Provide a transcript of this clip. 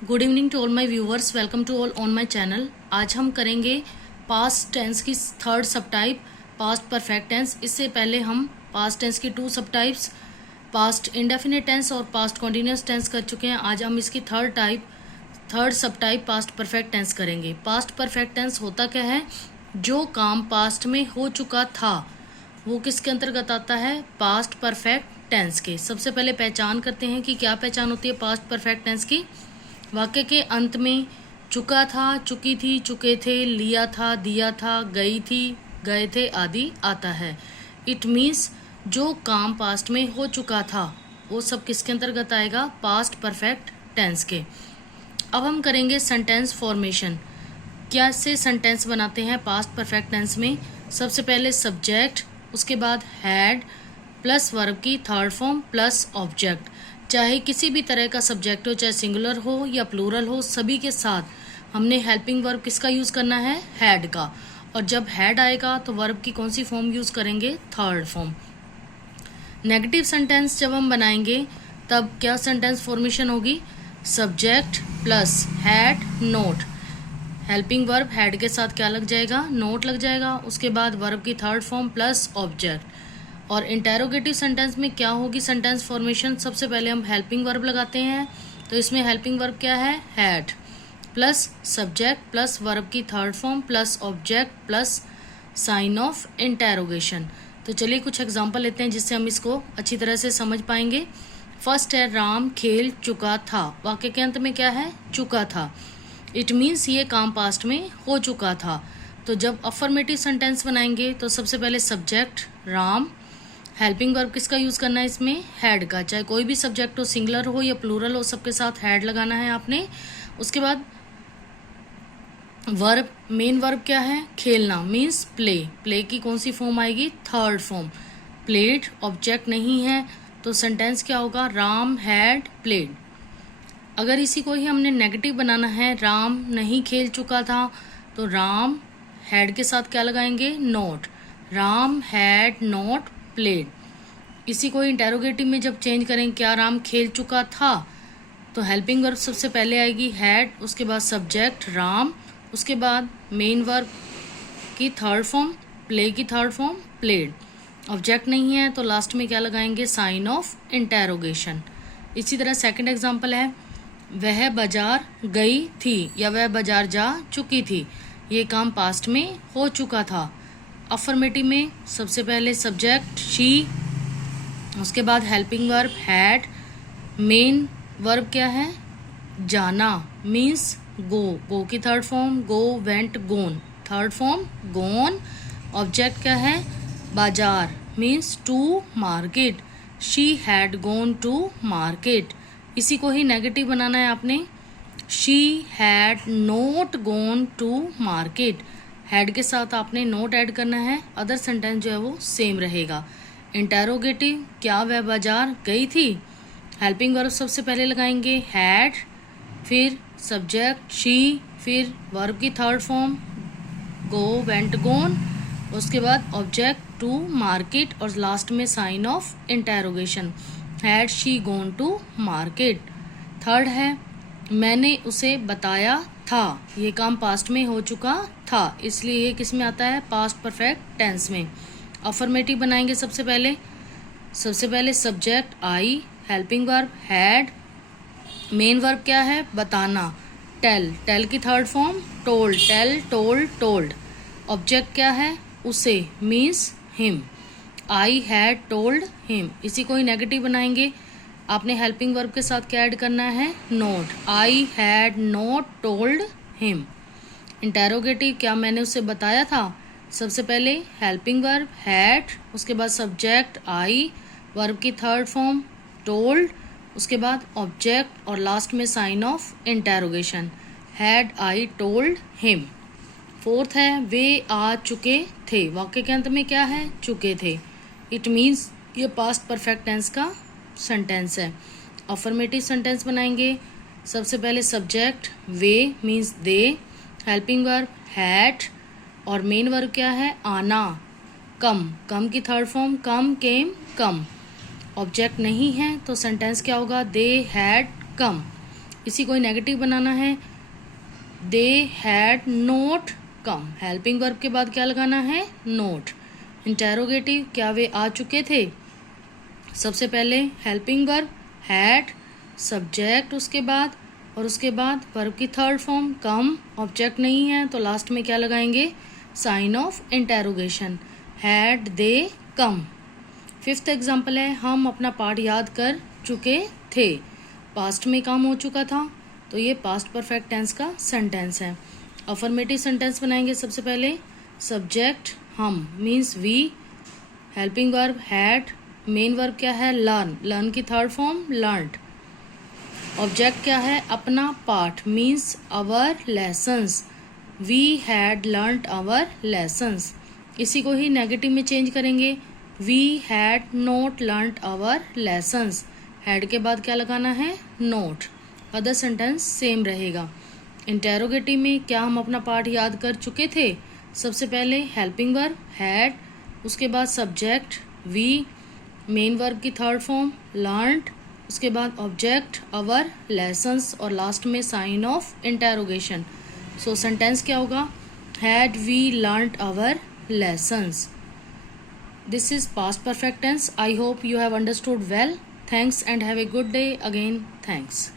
Good evening to all my viewers, welcome to all on my channel. आज हम करेंगे past tense की third sub type, past perfect tense. इससे पहले हम पास्ट टेंस की two sub types, past indefinite tense और past continuous tense कर चुके हैं। आज हम इसकी third sub type past perfect tense करेंगे। पास्ट परफेक्ट टेंस होता क्या है? जो काम पास्ट में हो चुका था वो किसके अंतर्गत आता है? पास्ट परफेक्ट टेंस के। सबसे पहले पहचान करते हैं कि क्या पहचान होती है पास्ट परफेक्ट टेंस की। वाक्य के अंत में चुका था, चुकी थी, चुके थे, लिया था, दिया था, गई थी, गए थे आदि आता है। इट मीन्स जो काम पास्ट में हो चुका था वो सब किसके अंतर्गत आएगा? पास्ट परफेक्ट टेंस के। अब हम करेंगे सेंटेंस फॉर्मेशन। क्या से सेंटेंस बनाते हैं पास्ट परफेक्ट टेंस में? सबसे पहले सब्जेक्ट, उसके बाद हैड प्लस वर्ब की थर्ड फॉर्म प्लस ऑब्जेक्ट। चाहे किसी भी तरह का सब्जेक्ट हो, चाहे सिंगुलर हो या प्लूरल हो, सभी के साथ हमने हेल्पिंग वर्ब किसका यूज़ करना है? हैड का। और जब हैड आएगा तो वर्ब की कौन सी फॉर्म यूज़ करेंगे? Third form. नेगेटिव सेंटेंस जब हम बनाएंगे तब क्या सेंटेंस फॉर्मेशन होगी? Subject plus had note. Helping verb had के साथ क्या लग जाएगा? नोट लग जाएगा। उसके बाद वर्ब की थर्ड फॉर्म प्लस ऑब्जेक्ट। और इंटेरोगेटिव सेंटेंस में क्या होगी सेंटेंस फॉर्मेशन? सबसे पहले हम हेल्पिंग वर्ब लगाते हैं, तो इसमें हेल्पिंग वर्ब क्या है? Had plus subject plus verb की third form plus object plus sign of interrogation. तो चलिए कुछ एग्जांपल लेते हैं जिससे हम इसको अच्छी तरह से समझ पाएंगे। फर्स्ट है राम खेल चुका था। वाक्य के अंत में क्या है? चुका था। इट मीन्स ये काम पास्ट में हो चुका था। तो जब अफर्मेटिव सेंटेंस बनाएंगे तो सबसे पहले सब्जेक्ट राम, हेल्पिंग वर्ब किसका यूज़ करना है इसमें? हैड का। चाहे कोई भी सब्जेक्ट हो, सिंगुलर हो या प्लूरल हो, सबके साथ हैड लगाना है आपने। उसके बाद वर्ब, मेन वर्ब क्या है? खेलना, मीन्स प्ले। प्ले की कौन सी फॉर्म आएगी? Third form. प्लेड ऑब्जेक्ट नहीं है तो सेंटेंस क्या होगा? Ram had played. अगर इसी को ही हमने नेगेटिव बनाना है, राम नहीं खेल चुका था, तो राम हैड के साथ क्या लगाएंगे? Note. Ram had not played. इसी को इंटेरोगेटिव में जब चेंज करें, क्या राम खेल चुका था, तो हेल्पिंग वर्ब सबसे पहले आएगी हैड, उसके बाद सब्जेक्ट राम, उसके बाद मेन वर्ब की थर्ड फॉर्म, प्ले की थर्ड फॉर्म प्लेड। ऑब्जेक्ट नहीं है तो लास्ट में क्या लगाएंगे? Sign of interrogation. इसी तरह सेकंड एग्जांपल है वह बाजार गई थी या वह बाजार जा चुकी थी। ये काम पास्ट में हो चुका था। अफर्मेटिव में सबसे पहले सब्जेक्ट शी, उसके बाद helping verb had, main verb क्या है? जाना, मीन्स गो। गो की third form go, went, gone, third form gone. Object क्या है? बाजार, means to market. She had gone to market. इसी को ही नेगेटिव बनाना है आपने। She had not gone to market. Had के साथ आपने नोट ऐड करना है, अदर सेंटेंस जो है वो सेम रहेगा। इंटेरोगेटिव, क्या वह बाजार गई थी? हेल्पिंग वर्ब सबसे पहले लगाएंगे हैड, फिर सब्जेक्ट शी, फिर वर्ब की third form go, went, gone, उसके बाद ऑब्जेक्ट टू मार्केट और लास्ट में sign of interrogation. Had she gone to market. Third है मैंने उसे बताया था। ये काम पास्ट में हो चुका था, इसलिए ये किस में आता है? पास्ट परफेक्ट टेंस में। अफर्मेटिव बनाएंगे सबसे पहले subject I, helping verb had, main verb क्या है? बताना, टेल, टेल की third form told, tell, told, told. Object क्या है? उसे, means him. I had told him. इसी को ही नेगेटिव बनाएंगे। आपने हेल्पिंग वर्ब के साथ क्या ऐड करना है? Note. I had not told him. Interrogative, क्या मैंने उसे बताया था? सबसे पहले हेल्पिंग वर्ब हैड, उसके बाद सब्जेक्ट आई, वर्ब की थर्ड फॉर्म टोल्ड, उसके बाद ऑब्जेक्ट और लास्ट में sign of interrogation. Had I told him. Fourth है वे आ चुके थे। वाक्य के अंत में क्या है? चुके थे। इट मीन्स ये पास्ट परफेक्ट टेंस का सेंटेंस है। अफर्मेटिव सेंटेंस बनाएंगे। सबसे पहले subject way, means they, helping verb had और मेन वर्ब क्या है? आना, कम, कम की थर्ड फॉर्म कम, केम, कम। ऑब्जेक्ट नहीं है तो सेंटेंस क्या होगा? They had come. इसी को ही नेगेटिव बनाना है, they had not come, helping verb के बाद क्या लगाना है, नॉट। इंटेरोगेटिव, क्या वे आ चुके थे, सबसे पहले हेल्पिंग वर्ब हैड, सब्जेक्ट उसके बाद, और उसके बाद वर्ब की थर्ड फॉर्म कम, ऑब्जेक्ट नहीं है तो लास्ट में क्या लगाएंगे, sign of interrogation, had they come. Fifth example है, हम अपना पाठ याद कर चुके थे, पास्ट में काम हो चुका था तो ये पास्ट परफेक्ट टेंस का सेंटेंस है। अफर्मेटिव सेंटेंस बनाएंगे, सबसे पहले सब्जेक्ट हम means we, helping verb had, main verb क्या है, लर्न, लर्न की थर्ड फॉर्म लर्नड, ऑब्जेक्ट क्या है, अपना पाठ means our lessons, we had learned our lessons. इसी को ही नेगेटिव में चेंज करेंगे, we had not learned our lessons, had के बाद क्या लगाना है, नोट। अदर सेंटेंस सेम रहेगा। इंटेरोगेटिव में क्या हम अपना पाठ याद कर चुके थे, सबसे पहले हेल्पिंग वर्ब हैड, उसके बाद सब्जेक्ट वी, मेन वर्ब की थर्ड फॉर्म लर्नड, उसके बाद ऑब्जेक्ट आवर लेसन्स और लास्ट में sign of interrogation. So sentence क्या होगा, had we learned our lessons. This is past perfect tense. I hope you have understood well. Thanks and have a good day again. Thanks.